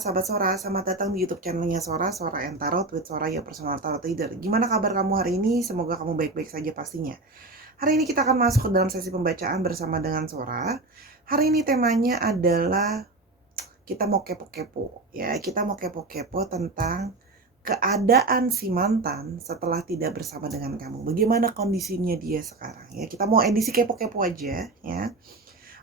sahabat Sora, selamat datang di YouTube channelnya Sora, Sora and Tarot with Sora, your personal tarot reader. Gimana kabar kamu hari ini? Semoga kamu baik-baik saja pastinya. Hari ini kita akan masuk ke dalam sesi pembacaan bersama dengan Sora. Hari ini temanya adalah kita mau kepo-kepo, ya. Kita mau kepo-kepo tentang keadaan si mantan setelah tidak bersama dengan kamu. Bagaimana kondisinya dia sekarang, ya. Kita mau edisi kepo-kepo aja, ya.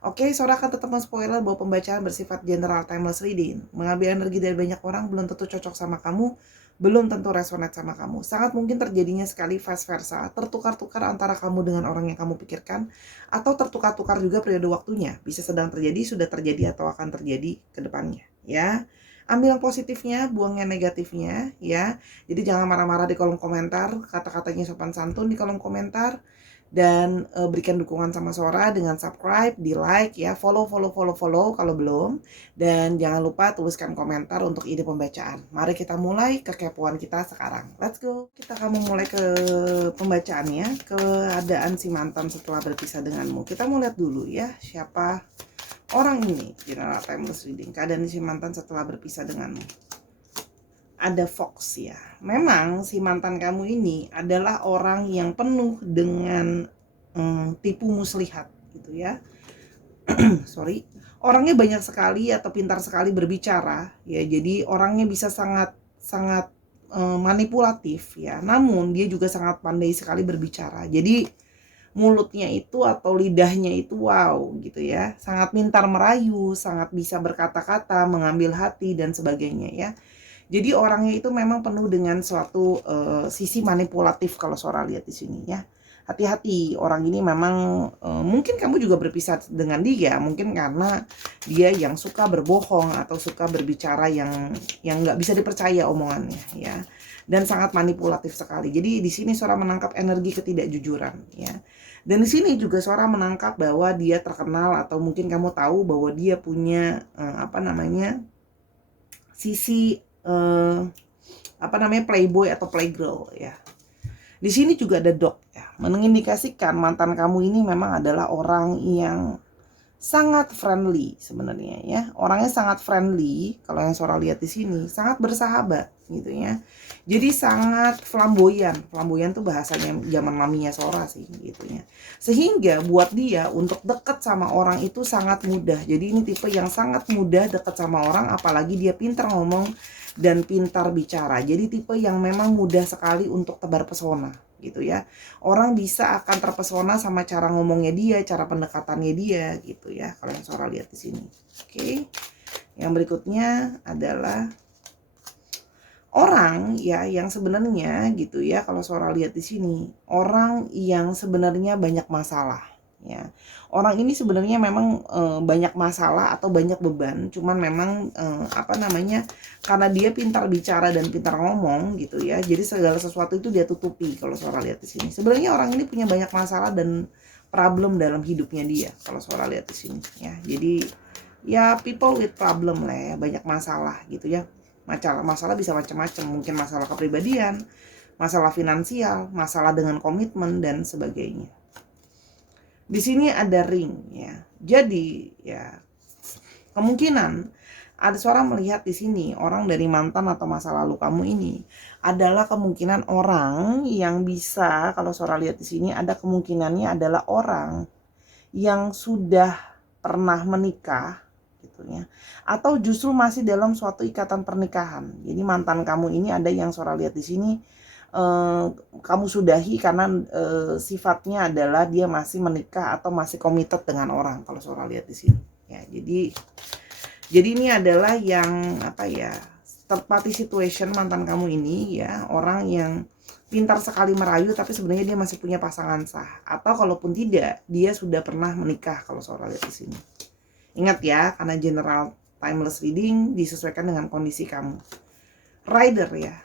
Oke, Sora akan tetap men-spoiler bahwa pembacaan bersifat general timeless reading. Mengambil energi dari banyak orang belum tentu cocok sama kamu, belum tentu resonate sama kamu. Sangat mungkin terjadinya sekali vice versa, tertukar-tukar antara kamu dengan orang yang kamu pikirkan, atau tertukar-tukar juga periode waktunya. Bisa sedang terjadi, sudah terjadi, atau akan terjadi ke depannya, ya. Ambil yang positifnya, buang yang negatifnya, ya. Jadi jangan marah-marah di kolom komentar, kata-katanya sopan santun di kolom komentar. Dan berikan dukungan sama Sora dengan subscribe, di like ya, follow kalau belum, dan jangan lupa tuliskan komentar untuk ide pembacaan. Mari kita mulai kekepoan kita sekarang. Let's go. Kita akan memulai ke pembacaannya, keadaan si mantan setelah berpisah denganmu. Kita mau lihat dulu ya siapa orang ini. General timeless reading, keadaan si mantan setelah berpisah denganmu. Ada Fox ya. Memang si mantan kamu ini adalah orang yang penuh dengan tipu muslihat gitu ya. Sorry. Orangnya banyak sekali atau pintar sekali berbicara ya. Jadi orangnya bisa sangat manipulatif ya. Namun dia juga sangat pandai sekali berbicara. Jadi mulutnya itu atau lidahnya itu wow gitu ya. Sangat pintar merayu, sangat bisa berkata-kata, mengambil hati dan sebagainya ya. Jadi orangnya itu memang penuh dengan suatu sisi manipulatif kalau Sora lihat di sini ya. Hati-hati, orang ini memang mungkin kamu juga berpisah dengan dia, mungkin karena dia yang suka berbohong atau suka berbicara yang nggak bisa dipercaya omongannya ya. Dan sangat manipulatif sekali. Jadi di sini Sora menangkap energi ketidakjujuran ya. Dan di sini juga Sora menangkap bahwa dia terkenal atau mungkin kamu tahu bahwa dia punya sisi playboy atau playgirl ya. Di sini juga ada dog ya, mengindikasikan mantan kamu ini memang adalah orang yang sangat friendly sebenarnya ya. Orangnya sangat friendly, kalau yang Sora lihat di sini, sangat bersahabat gitu ya. Jadi sangat flamboyan. Flamboyan tuh bahasanya zaman maminya Sora sih gitu ya. Sehingga buat dia untuk deket sama orang itu sangat mudah. Jadi ini tipe yang sangat mudah deket sama orang, apalagi dia pintar ngomong dan pintar bicara. Jadi tipe yang memang mudah sekali untuk tebar pesona gitu ya. Orang bisa akan terpesona sama cara ngomongnya dia, cara pendekatannya dia gitu ya. Kalau yang Sora lihat di sini. Oke. Yang berikutnya adalah orang ya yang sebenarnya gitu ya, kalau Sora lihat di sini, orang yang sebenarnya banyak masalah ya. Orang ini sebenarnya memang banyak masalah atau banyak beban, cuman memang karena dia pintar bicara dan pintar ngomong gitu ya. Jadi segala sesuatu itu dia tutupi kalau Sora lihat di sini. Sebenarnya orang ini punya banyak masalah dan problem dalam hidupnya dia kalau Sora lihat di sini ya. Jadi ya people with problem lah ya, banyak masalah gitu ya. Masalah bisa macam-macam, mungkin masalah kepribadian, masalah finansial, masalah dengan komitmen dan sebagainya. Di sini ada ring ya. Jadi ya kemungkinan ada Sora melihat di sini orang dari mantan atau masa lalu kamu ini adalah kemungkinan orang yang bisa, kalau Sora lihat di sini ada kemungkinannya adalah orang yang sudah pernah menikah gitu ya, atau justru masih dalam suatu ikatan pernikahan. Jadi mantan kamu ini ada yang Sora lihat di sini kamu sudahi karena sifatnya adalah dia masih menikah atau masih committed dengan orang kalau Sora lihat di sini ya. Jadi ini adalah yang third party situation mantan kamu ini ya, orang yang pintar sekali merayu tapi sebenarnya dia masih punya pasangan sah, atau kalaupun tidak dia sudah pernah menikah kalau Sora lihat di sini. Ingat ya, karena general timeless reading disesuaikan dengan kondisi kamu. Rider ya.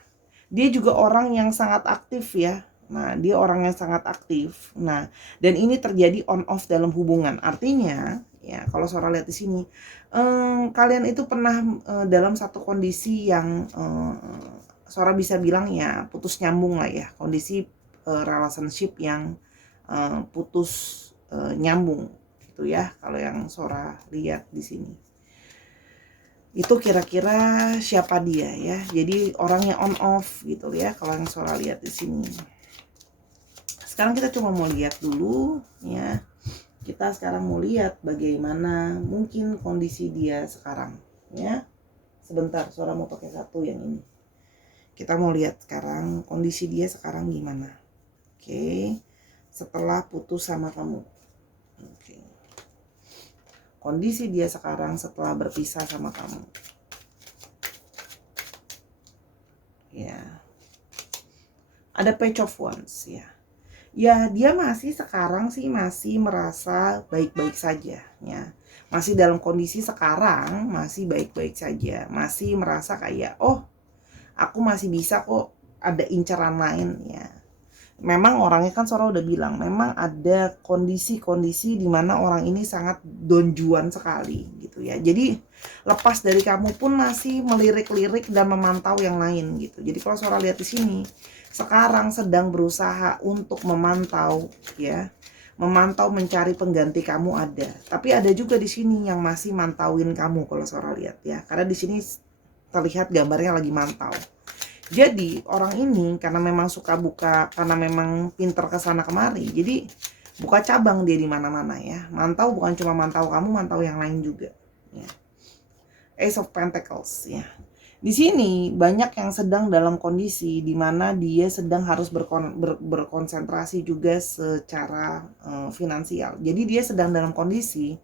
Dia juga orang yang sangat aktif ya. Nah, dia orang yang sangat aktif. Nah, dan ini terjadi on off dalam hubungan. Artinya, ya kalau Sora lihat di sini, kalian itu pernah dalam satu kondisi yang Sora bisa bilang ya putus nyambung lah ya. Kondisi relationship yang putus nyambung gitu ya. Kalau yang Sora lihat di sini. Itu kira-kira siapa dia ya. Jadi orangnya on off gitu ya kalau yang Sora lihat di sini. Sekarang kita cuma mau lihat dulu ya. Kita sekarang mau lihat bagaimana mungkin kondisi dia sekarang ya. Sebentar, Sora mau pakai satu yang ini. Kita mau lihat sekarang kondisi dia sekarang gimana. Oke. Setelah putus sama kamu. Oke. Kondisi dia sekarang setelah berpisah sama kamu. Ya. Ada Page of Wands ya. Ya, dia masih sekarang sih masih merasa baik-baik saja ya. Masih dalam kondisi sekarang masih baik-baik saja. Masih merasa kayak, oh, aku masih bisa kok, ada incaran lain ya. Memang orangnya kan Sora udah bilang, memang ada kondisi-kondisi di mana orang ini sangat donjuan sekali gitu ya. Jadi lepas dari kamu pun masih melirik-lirik dan memantau yang lain gitu. Jadi kalau Sora lihat di sini, sekarang sedang berusaha untuk memantau ya. Memantau mencari pengganti kamu ada. Tapi ada juga di sini yang masih mantauin kamu kalau Sora lihat ya. Karena di sini terlihat gambarnya lagi mantau. Jadi orang ini karena memang suka buka, karena memang pinter kesana kemari, jadi buka cabang dia di mana-mana ya. Mantau bukan cuma mantau kamu, mantau yang lain juga. Ya. Ace of Pentacles ya. Di sini banyak yang sedang dalam kondisi di mana dia sedang harus berkonsentrasi juga secara finansial. Jadi dia sedang dalam kondisi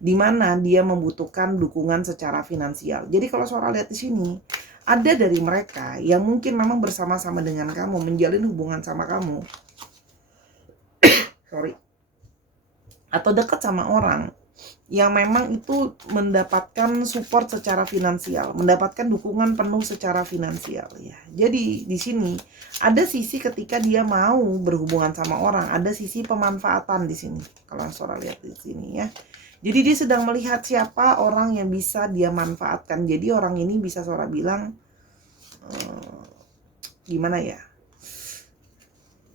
di mana dia membutuhkan dukungan secara finansial. Jadi kalau Sora lihat di sini, ada dari mereka yang mungkin memang bersama-sama dengan kamu, menjalin hubungan sama kamu, atau dekat sama orang yang memang itu mendapatkan support secara finansial, mendapatkan dukungan penuh secara finansial ya. Jadi di sini ada sisi ketika dia mau berhubungan sama orang, ada sisi pemanfaatan di sini. Kalau Sora lihat di sini ya. Jadi dia sedang melihat siapa orang yang bisa dia manfaatkan. Jadi orang ini bisa Sora bilang gimana ya?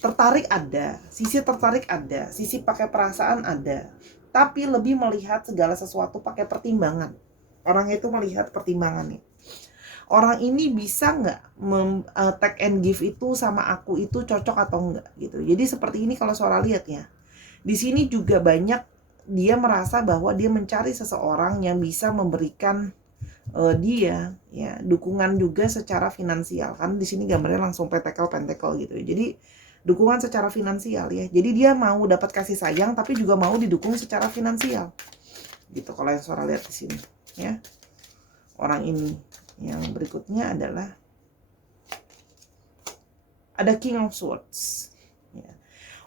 Tertarik ada, sisi pakai perasaan ada. Tapi lebih melihat segala sesuatu pakai pertimbangan. Orang itu melihat pertimbangannya. Orang ini bisa nggak take and give itu sama aku itu cocok atau enggak gitu. Jadi seperti ini kalau Sora lihat ya. Di sini juga banyak dia merasa bahwa dia mencari seseorang yang bisa memberikan dia ya dukungan juga secara finansial. Kan di sini gambarnya langsung pentacle gitu ya. Jadi dukungan secara finansial ya. Jadi dia mau dapat kasih sayang tapi juga mau didukung secara finansial. Gitu kalau yang Sora lihat di sini ya. Orang ini yang berikutnya adalah ada King of Swords.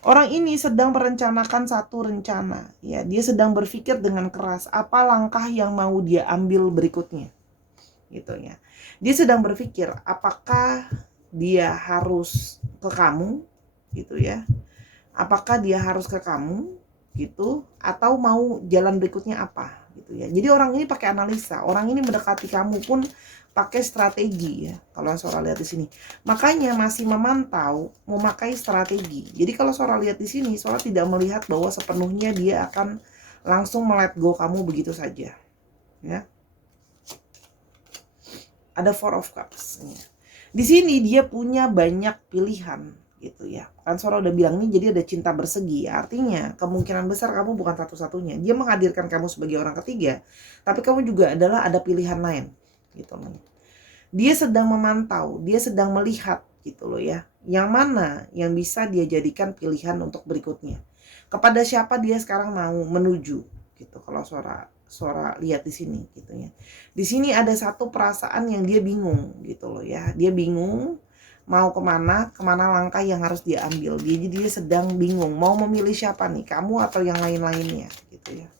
Orang ini sedang merencanakan satu rencana ya. Dia sedang berpikir dengan keras apa langkah yang mau dia ambil berikutnya gitu ya. Dia sedang berpikir apakah dia harus ke kamu gitu ya. Apakah dia harus ke kamu gitu atau mau jalan berikutnya apa gitu ya. Jadi orang ini pakai analisa. Orang ini mendekati kamu pun pakai strategi ya. Kalau Sora lihat di sini. Makanya masih memantau memakai strategi. Jadi kalau Sora lihat di sini, Sora tidak melihat bahwa sepenuhnya dia akan langsung let go kamu begitu saja. Ya. Ada Four of Cups. Ya. Di sini dia punya banyak pilihan gitu ya. Kan Sora udah bilang nih jadi ada cinta bersegi. Artinya kemungkinan besar kamu bukan satu-satunya. Dia menghadirkan kamu sebagai orang ketiga, tapi kamu juga adalah ada pilihan lain gitu loh. Dia sedang memantau, dia sedang melihat gitu loh ya. Yang mana yang bisa dia jadikan pilihan untuk berikutnya. Kepada siapa dia sekarang mau menuju gitu. Kalau Sora lihat di sini gitu ya. Di sini ada satu perasaan yang dia bingung gitu loh ya. Dia bingung mau kemana langkah yang harus dia ambil. Jadi dia sedang bingung mau memilih siapa nih, kamu atau yang lain-lainnya gitu ya.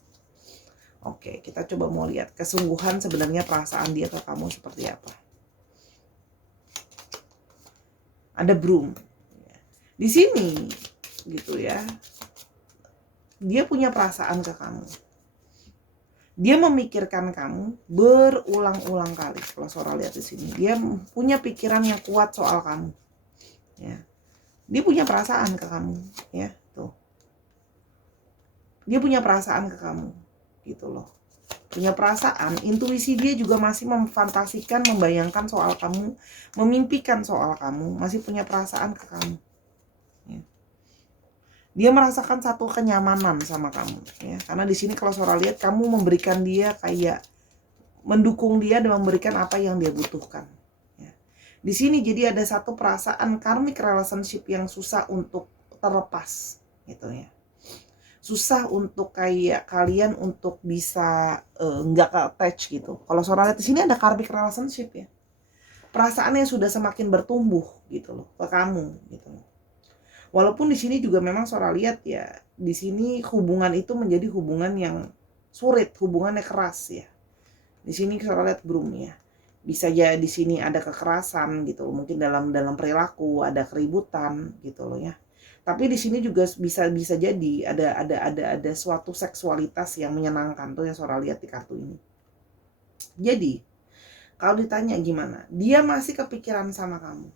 Oke, kita coba mau lihat kesungguhan sebenarnya perasaan dia ke kamu seperti apa. Ada Broom. Di sini gitu ya. Dia punya perasaan ke kamu. Dia memikirkan kamu berulang-ulang kali. Kalau Sora lihat di sini, dia punya pikiran yang kuat soal kamu. Ya. Dia punya perasaan ke kamu, ya, tuh. Dia punya perasaan ke kamu, gitu loh. punya perasaan, intuisi dia juga masih memfantasikan, membayangkan soal kamu, memimpikan soal kamu, masih punya perasaan ke kamu. Ya. Dia merasakan satu kenyamanan sama kamu, ya. Karena di sini kalau Sora lihat kamu memberikan dia kayak mendukung dia dan memberikan apa yang dia butuhkan. Ya. Di sini jadi ada satu perasaan karmic relationship yang susah untuk terlepas, gitu ya. Susah untuk kayak kalian untuk bisa nggak attach gitu. Kalau Sora lihat di sini ada karmic relationship ya. Perasaan yang sudah semakin bertumbuh gitu loh ke kamu gitu loh. Walaupun di sini juga memang Sora lihat ya, di sini hubungan itu menjadi hubungan yang sulit, hubungannya keras ya. Di sini Sora lihat groom ya. Bisa ya di sini ada kekerasan gitu loh, mungkin dalam perilaku, ada keributan gitu loh ya. Tapi di sini juga bisa jadi ada suatu seksualitas yang menyenangkan tuh yang Sora lihat di kartu ini. Jadi, kalau ditanya gimana? Dia masih kepikiran sama kamu.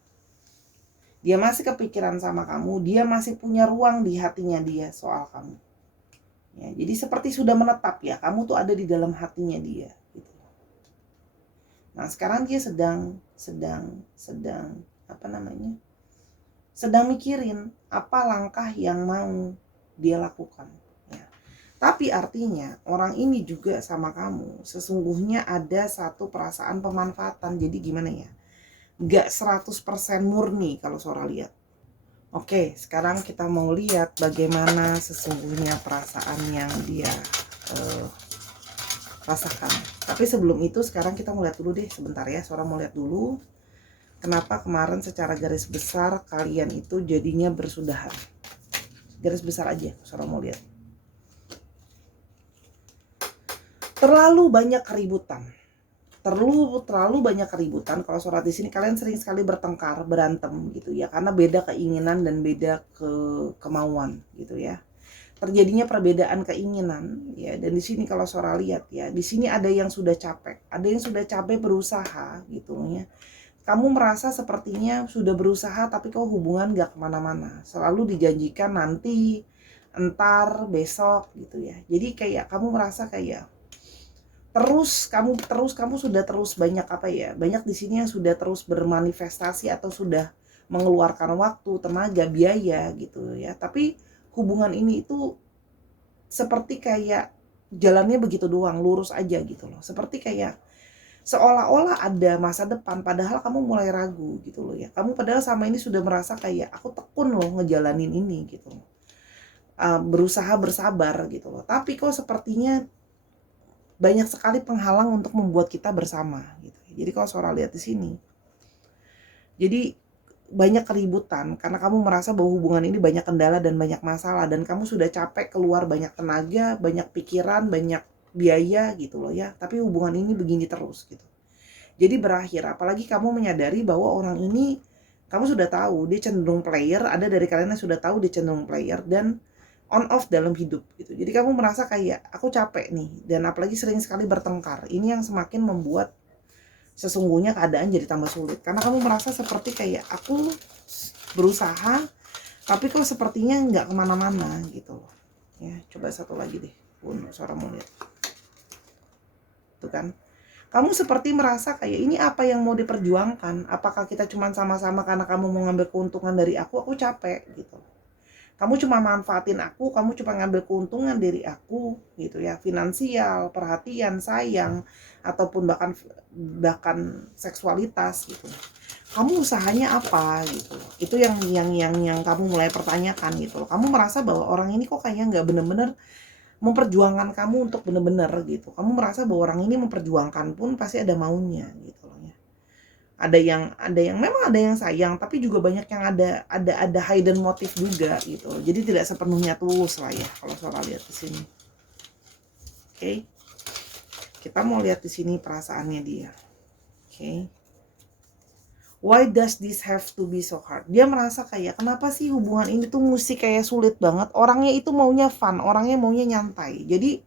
Dia masih kepikiran sama kamu, dia masih punya ruang di hatinya dia soal kamu. Ya, jadi seperti sudah menetap ya, kamu tuh ada di dalam hatinya dia gitu. Nah, sekarang dia sedang apa namanya? Sedang mikirin apa langkah yang mau dia lakukan ya. Tapi artinya orang ini juga sama kamu sesungguhnya ada satu perasaan pemanfaatan. Jadi gimana ya, gak 100% murni kalau Sora lihat. Oke, sekarang kita mau lihat bagaimana sesungguhnya perasaan yang dia rasakan. Tapi sebelum itu sekarang kita mau lihat dulu deh sebentar ya. Sora mau lihat dulu kenapa kemarin secara garis besar kalian itu jadinya bersudahan. Garis besar aja, Sora mau lihat. Terlalu banyak keributan. Terlalu banyak keributan. Kalau Sora di sini kalian sering sekali bertengkar, berantem gitu ya, karena beda keinginan dan beda kemauan gitu ya. Terjadinya perbedaan keinginan ya, dan di sini kalau Sora lihat ya, di sini ada yang sudah capek, ada yang sudah capek berusaha gitu ya. Kamu merasa sepertinya sudah berusaha tapi kok hubungan gak kemana-mana. Selalu dijanjikan nanti, entar, besok gitu ya. Jadi kayak kamu merasa kayak kamu sudah terus banyak apa ya? Banyak di sini yang sudah terus bermanifestasi atau sudah mengeluarkan waktu, tenaga, biaya gitu ya. Tapi hubungan ini itu seperti kayak jalannya begitu doang, lurus aja gitu loh. Seperti kayak seolah-olah ada masa depan padahal kamu mulai ragu gitu loh ya. Kamu padahal sama ini sudah merasa kayak aku tekun loh ngejalanin ini gitu loh. Berusaha bersabar gitu loh. Tapi kok sepertinya banyak sekali penghalang untuk membuat kita bersama gitu. Jadi kalau Sora lihat di sini. Jadi banyak keributan karena kamu merasa bahwa hubungan ini banyak kendala dan banyak masalah dan kamu sudah capek keluar banyak tenaga, banyak pikiran, banyak biaya gitu loh ya. Tapi hubungan ini begini terus gitu. Jadi berakhir, apalagi kamu menyadari bahwa orang ini kamu sudah tahu dia cenderung player, ada dari kalian yang sudah tahu dia cenderung player dan on off dalam hidup gitu. Jadi kamu merasa kayak aku capek nih dan apalagi sering sekali bertengkar. Ini yang semakin membuat sesungguhnya keadaan jadi tambah sulit karena kamu merasa seperti kayak aku berusaha tapi kok sepertinya nggak kemana-mana gitu loh ya. Coba satu lagi deh pun Sora mau lihat tuh kan, kamu seperti merasa kayak ini apa yang mau diperjuangkan, apakah kita cuma sama-sama karena kamu mau ngambil keuntungan dari aku capek gitu. Kamu cuma manfaatin aku, kamu cuma ngambil keuntungan dari aku gitu ya, finansial, perhatian, sayang, ataupun bahkan seksualitas gitu. Kamu usahanya apa gitu. Itu yang kamu mulai pertanyakan gitu loh. Kamu merasa bahwa orang ini kok kayaknya nggak bener-bener memperjuangkan kamu untuk bener-bener gitu. Kamu merasa bahwa orang ini memperjuangkan pun pasti ada maunya gitu loh ya. Ada yang memang ada yang sayang, tapi juga banyak yang ada hidden motif juga gitu. Jadi tidak sepenuhnya tulus lah ya kalau Sora lihat di sini. Oke. Kita mau lihat di sini perasaannya dia. Oke. Why does this have to be so hard? Dia merasa kayak kenapa sih hubungan ini tuh mesti kayak sulit banget. Orangnya itu maunya fun, orangnya maunya nyantai. Jadi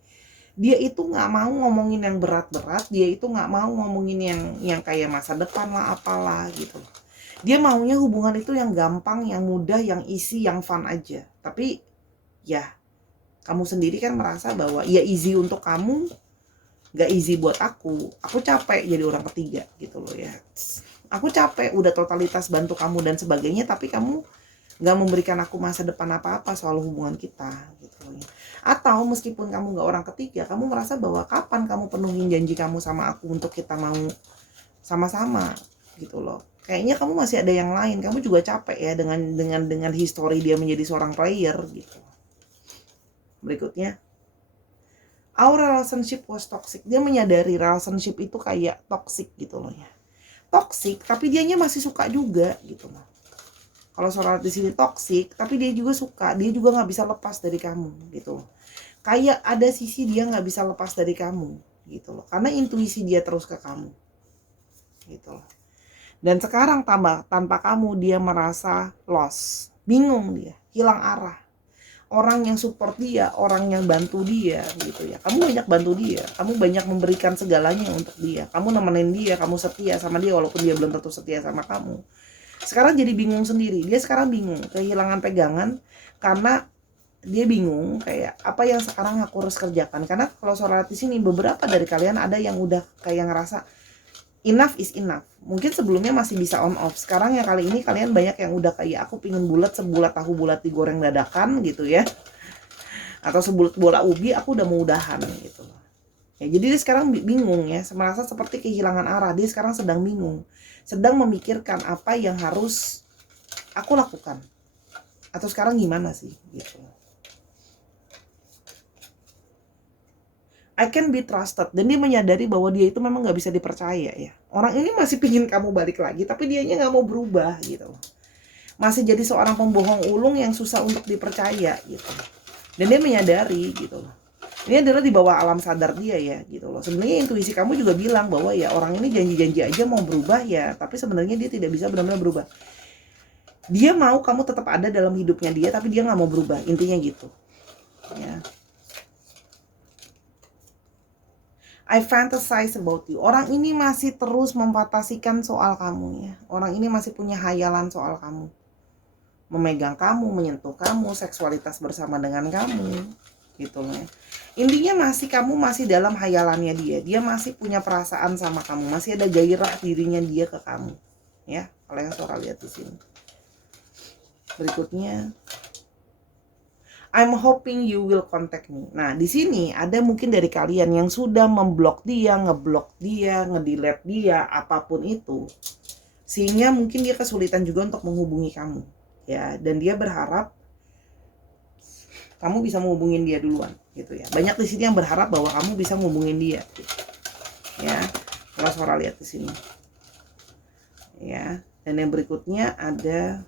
dia itu nggak mau ngomongin yang berat-berat, dia itu nggak mau ngomongin yang kayak masa depan lah apalah gitu. Dia maunya hubungan itu yang gampang, yang mudah, yang easy, yang fun aja. Tapi ya kamu sendiri kan merasa bahwa ya easy untuk kamu gak easy buat aku capek jadi orang ketiga gitu loh ya. Aku capek udah totalitas bantu kamu dan sebagainya, tapi kamu gak memberikan aku masa depan apa-apa soal hubungan kita gitu loh ya. Atau meskipun kamu gak orang ketiga, kamu merasa bahwa kapan kamu penuhin janji kamu sama aku untuk kita mau sama-sama gitu loh. Kayaknya kamu masih ada yang lain, kamu juga capek ya dengan histori dia menjadi seorang player gitu. Berikutnya, our relationship was toxic. Dia menyadari relationship itu kayak toxic gitu loh ya. Toxic, tapi dianya masih suka juga gitu loh. Kalau soal di sini toxic, tapi dia juga suka, dia juga nggak bisa lepas dari kamu gitu loh. Kayak ada sisi dia nggak bisa lepas dari kamu gitu loh. Karena intuisi dia terus ke kamu gitu loh. Dan sekarang tanpa kamu dia merasa lost, bingung dia, hilang arah. Orang yang support dia, orang yang bantu dia gitu ya. Kamu banyak bantu dia, kamu banyak memberikan segalanya untuk dia. Kamu nemenin dia, kamu setia sama dia walaupun dia belum tentu setia sama kamu. Sekarang jadi bingung sendiri. Dia sekarang bingung, kehilangan pegangan karena dia bingung kayak apa yang sekarang aku harus kerjakan. Karena kalau soal di sini beberapa dari kalian ada yang udah kayak ngerasa enough is enough. Mungkin sebelumnya masih bisa on off. Sekarang yang kali ini kalian banyak yang udah kayak aku pingin bulat sebulat tahu bulat digoreng dadakan gitu ya. Atau sebulat bola ubi aku udah mau udahan gitu. Ya, jadi dia sekarang bingung ya, merasa seperti kehilangan arah. Dia sekarang sedang bingung. Sedang memikirkan apa yang harus aku lakukan. Atau sekarang gimana sih gitu. I can be trusted. Dan dia menyadari bahwa dia itu memang gak bisa dipercaya ya. Orang ini masih pingin kamu balik lagi, tapi dianya gak mau berubah gitu. Masih jadi seorang pembohong ulung yang susah untuk dipercaya gitu. Dan dia menyadari gitu loh. Ini adalah di bawah alam sadar dia ya gitu loh. Sebenarnya intuisi kamu juga bilang bahwa ya orang ini janji-janji aja mau berubah ya, tapi sebenarnya dia tidak bisa benar-benar berubah. Dia mau kamu tetap ada dalam hidupnya dia, tapi dia gak mau berubah. Intinya gitu. Ya. I fantasize about you. Orang ini masih terus memfantasikan soal kamu ya. Orang ini masih punya hayalan soal kamu. Memegang kamu, menyentuh kamu, seksualitas bersama dengan kamu. Gitu loh ya. Intinya kamu masih dalam hayalannya dia. Dia masih punya perasaan sama kamu. Masih ada gairah dirinya dia ke kamu. Ya, kalau yang suara lihat di sini. Berikutnya, I'm hoping you will contact me. Nah, di sini ada mungkin dari kalian yang sudah memblok dia, ngeblok dia, ngedelete dia, apapun itu. Sehingga mungkin dia kesulitan juga untuk menghubungi kamu. Ya, dan dia berharap kamu bisa menghubungin dia duluan gitu ya. Banyak di sini yang berharap bahwa kamu bisa menghubungin dia gitu. Ya, kalau suara lihat di sini. Ya, dan yang berikutnya ada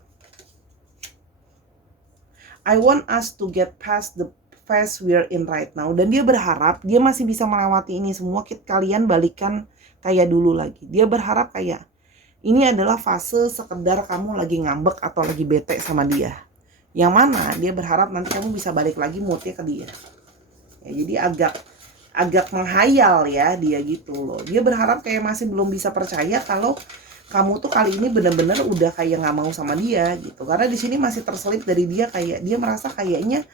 I want us to get past the phase we're in right now. Dan dia berharap dia masih bisa melewati ini semua, kalian balikan kayak dulu lagi. Dia berharap kayak ini adalah fase sekedar kamu lagi ngambek atau lagi bete sama dia. Yang mana dia berharap nanti kamu bisa balik lagi moodnya ke dia. Ya, jadi agak menghayal ya dia gitu loh. Dia berharap kayak masih belum bisa percaya kalau kamu tuh kali ini bener-bener udah kayak nggak mau sama dia gitu. Karena di sini masih terselip dari dia kayak dia merasa kayaknya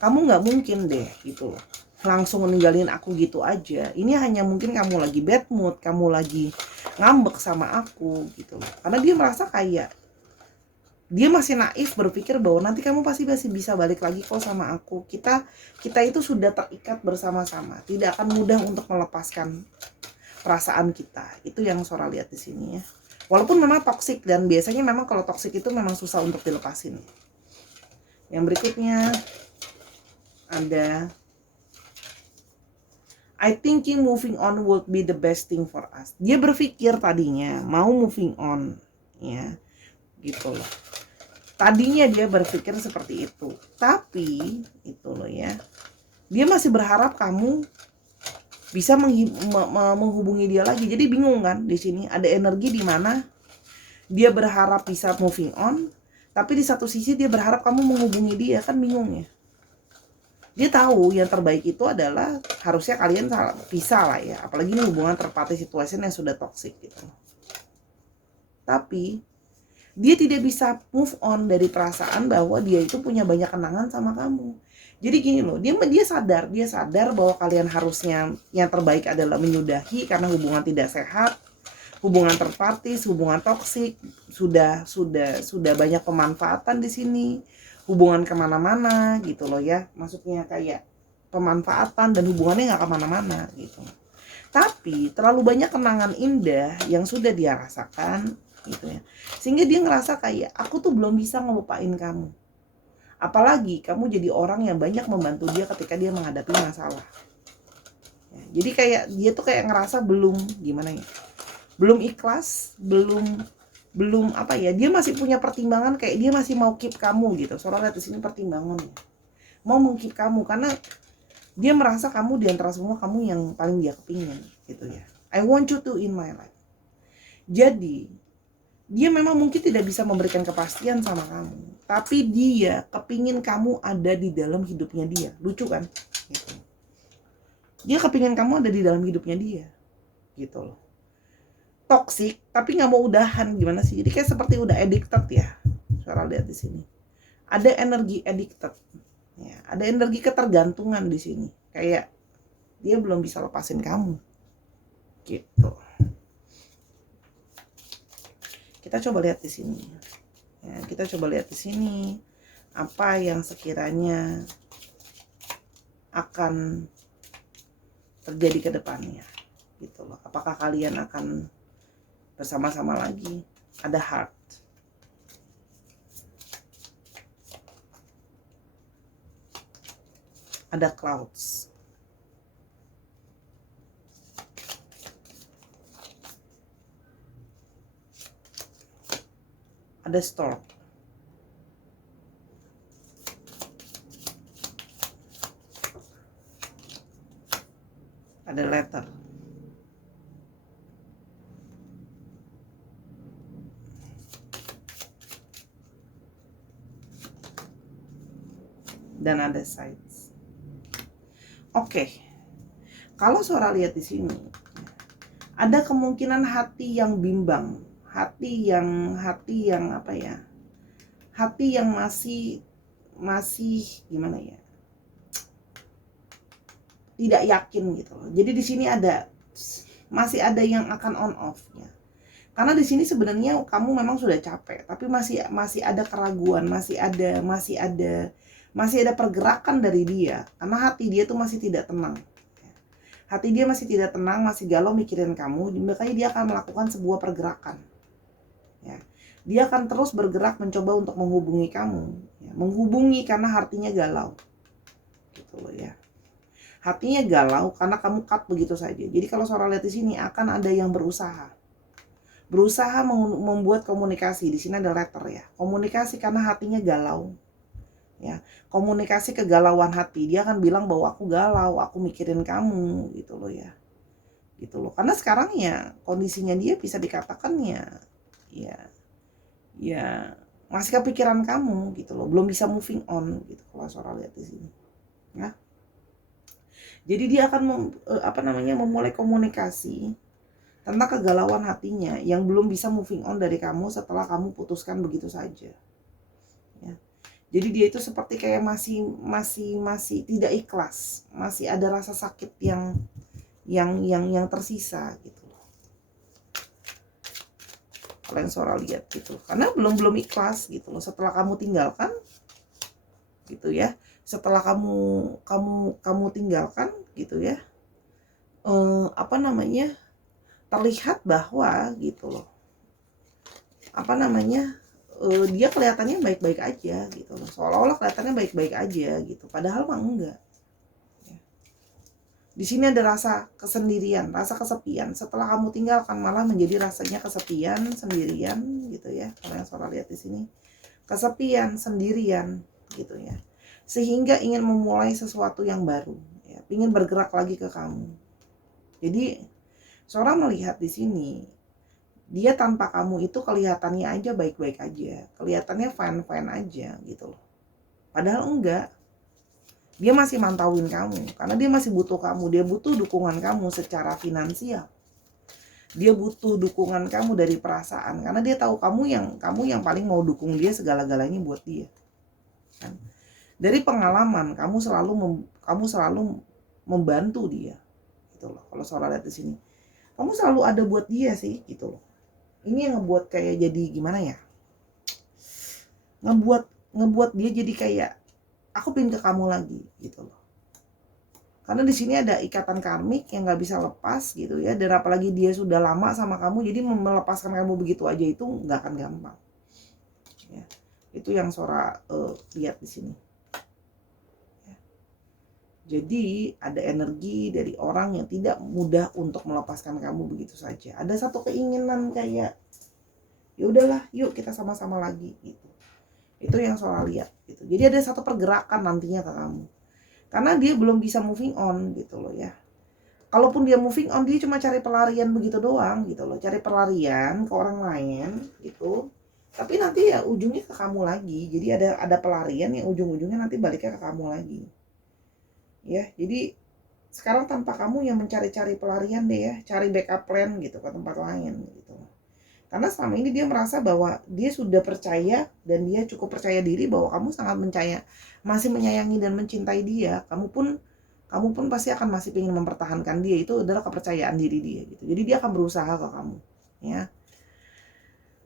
kamu nggak mungkin deh gitu loh. Langsung ninggalin aku gitu aja. Ini hanya mungkin kamu lagi bad mood, kamu lagi ngambek sama aku gitu loh. Karena dia merasa kayak dia masih naif berpikir bahwa nanti kamu pasti masih bisa balik lagi kok sama aku. Kita itu sudah terikat bersama-sama. Tidak akan mudah untuk melepaskan perasaan kita. Itu yang Sora lihat di sini ya. Walaupun memang toksik dan biasanya memang kalau toksik itu memang susah untuk dilepasin. Yang berikutnya ada I thinking moving on would be the best thing for us. Dia berpikir tadinya mau moving on ya. Gitu loh. Tadinya dia berpikir seperti itu. Tapi itu loh ya. Dia masih berharap kamu bisa menghubungi dia lagi. Jadi bingung kan di sini ada energi di mana dia berharap bisa moving on, tapi di satu sisi dia berharap kamu menghubungi dia, kan bingung ya. Dia tahu yang terbaik itu adalah harusnya kalian bisa lah ya, apalagi ini hubungan terpati situasi yang sudah toksik gitu. Tapi dia tidak bisa move on dari perasaan bahwa dia itu punya banyak kenangan sama kamu. Jadi gini loh, dia sadar bahwa kalian harusnya yang terbaik adalah menyudahi karena hubungan tidak sehat, hubungan terpartis, hubungan toksik, sudah banyak pemanfaatan di sini, hubungan kemana-mana gitu loh ya, maksudnya kayak pemanfaatan dan hubungannya nggak kemana-mana gitu. Tapi terlalu banyak kenangan indah yang sudah dia rasakan gitu ya, sehingga dia ngerasa kayak aku tuh belum bisa ngelupain kamu. Apalagi kamu jadi orang yang banyak membantu dia ketika dia menghadapi masalah. Ya, jadi kayak dia tuh kayak ngerasa belum gimana ya, belum ikhlas, belum belum apa ya, dia masih punya pertimbangan kayak dia masih mau keep kamu gitu. Soalnya lihat di sini pertimbangan ya. Mau mengkeep kamu karena dia merasa kamu di antara semua kamu yang paling dia kepingin gitu ya. I want you to in my life. Jadi dia memang mungkin tidak bisa memberikan kepastian sama kamu, tapi dia kepingin kamu ada di dalam hidupnya dia. Lucu kan? Gitu. Dia kepingin kamu ada di dalam hidupnya dia, gitu loh. Toxic, tapi nggak mau udahan, gimana sih? Jadi kayak seperti udah addicted ya. Cara lihat di sini. Ada energi addicted, ya. Ada energi ketergantungan di sini. Kayak dia belum bisa lepasin kamu, gitu. Kita coba lihat di sini. Ya, kita coba lihat di sini apa yang sekiranya akan terjadi ke depannya, gitu loh. Apakah kalian akan bersama-sama lagi? Ada heart, ada clouds, ada storm, ada letter, dan ada sides. Oke. Kalau Sora lihat di sini, ada kemungkinan hati yang bimbang, hati yang apa ya? Hati yang masih gimana ya? Tidak yakin gitu loh. Jadi di sini masih ada yang akan on off ya. Karena di sini sebenarnya kamu memang sudah capek, tapi masih ada keraguan, masih ada pergerakan dari dia. Karena hati dia tuh masih tidak tenang. Hati dia masih tidak tenang, masih galau mikirin kamu, makanya dia akan melakukan sebuah pergerakan. Ya. Dia akan terus bergerak mencoba untuk menghubungi kamu, ya. Menghubungi karena hatinya galau, gitu loh ya. Hatinya galau karena kamu cut begitu saja. Jadi kalau Sora lihat di sini akan ada yang berusaha membuat komunikasi. Di sini ada letter ya. Komunikasi karena hatinya galau. Ya, komunikasi kegalauan hati. Dia akan bilang bahwa aku galau, aku mikirin kamu, gitu loh ya. Gitu loh. Karena sekarang ya kondisinya dia bisa dikatakan ya masih kepikiran kamu gitu loh. Belum bisa moving on gitu kalau Sora lihat di sini. Ya. Jadi dia akan memulai komunikasi tentang kegalauan hatinya yang belum bisa moving on dari kamu setelah kamu putuskan begitu saja. Ya. Jadi dia itu seperti kayak masih tidak ikhlas, masih ada rasa sakit yang tersisa gitu loh. Kalau yang Sora lihat gitu, karena belum ikhlas gitu loh setelah kamu tinggalkan, gitu ya. Setelah kamu tinggalkan gitu ya, terlihat bahwa gitu loh, dia kelihatannya baik-baik aja gitu loh, seolah-olah kelihatannya baik-baik aja gitu, padahal mah enggak. Di sini ada rasa kesendirian, rasa kesepian. Setelah kamu tinggalkan malah menjadi rasanya kesepian, sendirian gitu ya. Kalau yang Sora lihat di sini, kesepian, sendirian gitu ya. Sehingga ingin memulai sesuatu yang baru, ya, ingin bergerak lagi ke kamu. Jadi Sora melihat di sini, dia tanpa kamu itu kelihatannya aja baik-baik aja, kelihatannya fine-fine aja gitu loh. Padahal enggak. Dia masih mantauin kamu, karena dia masih butuh kamu, dia butuh dukungan kamu secara finansial. Dia butuh dukungan kamu dari perasaan, karena dia tahu kamu yang paling mau dukung dia segala-galanya buat dia. Kan? Dari pengalaman kamu selalu membantu dia gitu loh. Kalau Sora lihat di sini, kamu selalu ada buat dia sih gitu loh. Ini yang ngebuat kayak jadi gimana ya, ngebuat ngebuat dia jadi kayak aku pengen ke kamu lagi gitu loh. Karena di sini ada ikatan karmik yang nggak bisa lepas gitu ya, dan apalagi dia sudah lama sama kamu, jadi melepaskan kamu begitu aja itu nggak akan gampang ya. Itu yang Sora lihat di sini ya. Jadi ada energi dari orang yang tidak mudah untuk melepaskan kamu begitu saja. Ada satu keinginan kayak ya udahlah yuk kita sama-sama lagi gitu. Itu yang Sora lihat gitu. Jadi ada satu pergerakan nantinya ke kamu, karena dia belum bisa moving on gitu loh ya. Kalaupun dia moving on, dia cuma cari pelarian begitu doang gitu loh, cari pelarian ke orang lain gitu. Tapi nanti ya ujungnya ke kamu lagi. Jadi ada pelarian yang ujung-ujungnya nanti baliknya ke kamu lagi. Ya, jadi sekarang tanpa kamu yang mencari-cari pelarian deh ya, cari backup plan gitu ke tempat lain gitu. Karena selama ini dia merasa bahwa dia sudah percaya dan dia cukup percaya diri bahwa kamu sangat masih menyayangi dan mencintai dia. Kamu pun pasti akan masih ingin mempertahankan dia. Itu adalah kepercayaan diri dia gitu. Jadi dia akan berusaha ke kamu ya.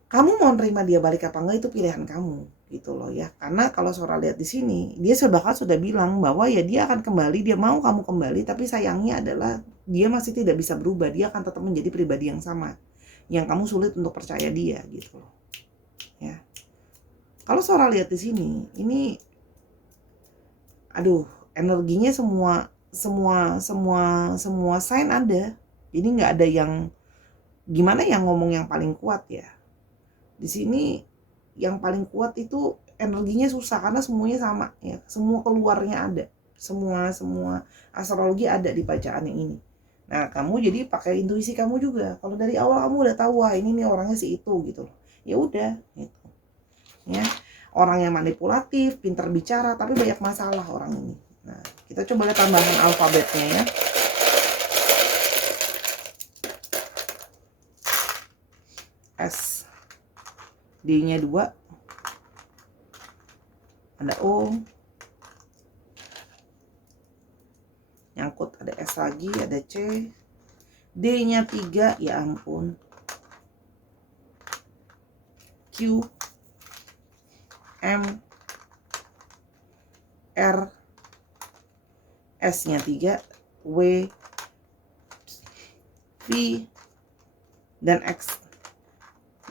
Kamu mau nerima dia balik apa enggak itu pilihan kamu gitu loh ya. Karena kalau Sora lihat di sini, dia sudah bilang bahwa ya dia akan kembali, dia mau kamu kembali, tapi sayangnya adalah dia masih tidak bisa berubah. Dia akan tetap menjadi pribadi yang sama, yang kamu sulit untuk percaya dia gitu loh ya. Kalau Sora lihat di sini, ini aduh, energinya semua sign ada. Jadi nggak ada yang gimana yang ngomong yang paling kuat ya. Di sini yang paling kuat itu energinya susah karena semuanya sama ya. Semua keluarnya ada. Semua astrologi ada di bacaan yang ini. Nah, kamu jadi pakai intuisi kamu juga. Kalau dari awal kamu udah tahu wah ini nih orangnya si itu gitu loh. Ya udah gitu. Ya. Orang yang manipulatif, pintar bicara, tapi banyak masalah orang ini. Nah, kita coba lihat tambahan alfabetnya ya. S. D-nya 2. Ada O. Nyangkut ada S lagi, ada C. D-nya 3, ya ampun. Q. M. R. S-nya 3, W, V, dan X.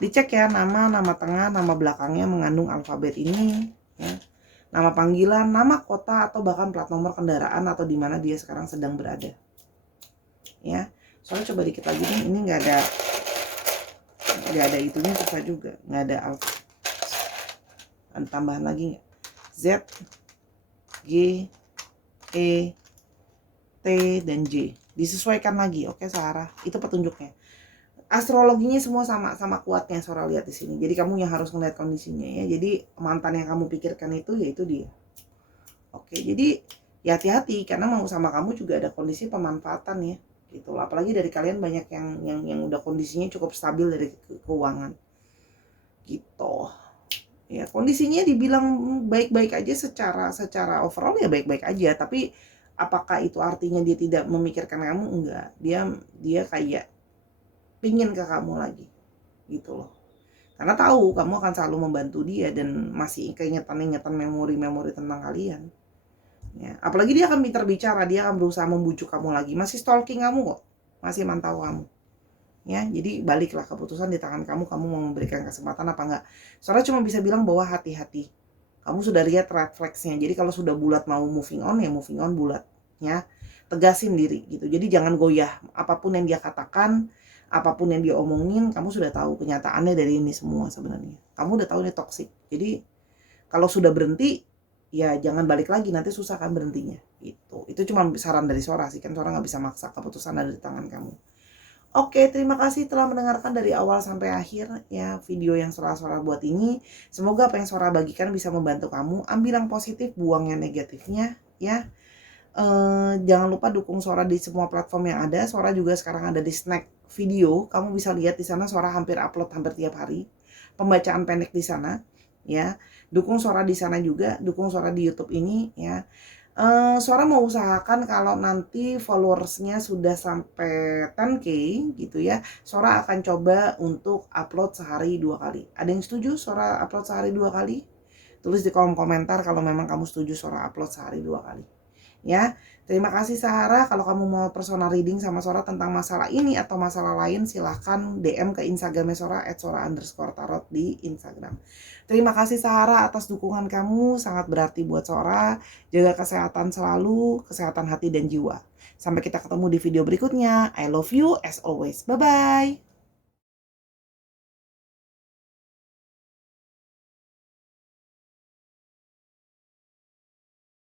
Dicek ya nama tengah, nama belakangnya mengandung alfabet ini ya. Nama panggilan, nama kota atau bahkan plat nomor kendaraan atau di mana dia sekarang sedang berada. Ya. Soalnya coba dikit lagi nih, ini nggak ada itunya, susah juga, nggak ada alfabet. Ada tambahan lagi nggak? Z, G, E, T, dan J. Disesuaikan lagi, oke Sarah. Itu petunjuknya. Astrologinya semua sama kuatnya Sora lihat di sini. Jadi kamu yang harus ngeliat kondisinya ya. Jadi mantan yang kamu pikirkan itu yaitu dia. Oke, jadi ya hati-hati karena mau sama kamu juga ada kondisi pemanfaatan ya. Gitu. Apalagi dari kalian banyak yang udah kondisinya cukup stabil dari keuangan. Gitu. Ya, kondisinya dibilang baik-baik aja secara overall ya baik-baik aja, tapi apakah itu artinya dia tidak memikirkan kamu? Enggak. Dia kayak pingin ke kamu lagi gitu loh, karena tahu kamu akan selalu membantu dia dan masih keingetan memori tentang kalian ya. Apalagi dia akan pintar bicara, dia akan berusaha membujuk kamu lagi, masih stalking kamu kok, masih mantau kamu ya. Jadi baliklah, keputusan di tangan kamu mau memberikan kesempatan apa enggak. Soalnya cuma bisa bilang bahwa hati-hati, kamu sudah lihat red flagsnya. Jadi kalau sudah bulat mau moving on ya moving on bulat ya, tegasin diri gitu. Jadi jangan goyah, apapun yang dia katakan, apapun yang dia omongin, kamu sudah tahu kenyataannya dari ini semua sebenarnya. Kamu udah tahu ini toksik. Jadi kalau sudah berhenti, ya jangan balik lagi, nanti susah kan berhentinya. Itu cuma saran dari Sora sih, kan Sora nggak bisa maksa, keputusan ada di tangan kamu. Oke, terima kasih telah mendengarkan dari awal sampai akhir ya video yang Sora buat ini. Semoga apa yang Sora bagikan bisa membantu kamu. Ambil yang positif, buang yang negatifnya ya. Jangan lupa dukung Sora di semua platform yang ada. Sora juga sekarang ada di Snack Video. Kamu bisa lihat di sana Sora hampir upload hampir tiap hari. Pembacaan pendek di sana. ya. Dukung Sora di sana juga, dukung Sora di YouTube ini ya. Sora mau usahakan kalau nanti followersnya sudah sampai 10K gitu ya, Sora akan coba untuk upload sehari 2 kali. Ada yang setuju Sora upload sehari 2 kali? Tulis di kolom komentar kalau memang kamu setuju Sora upload sehari 2 kali. Ya, terima kasih Sahara. Kalau kamu mau personal reading sama Sora tentang masalah ini atau masalah lain, silahkan DM ke Instagramnya Sora @sora_tarot di Instagram. Terima kasih Sahara atas dukungan kamu, sangat berarti buat Sora. Jaga kesehatan selalu, kesehatan hati dan jiwa. Sampai kita ketemu di video berikutnya. I love you as always. Bye-bye.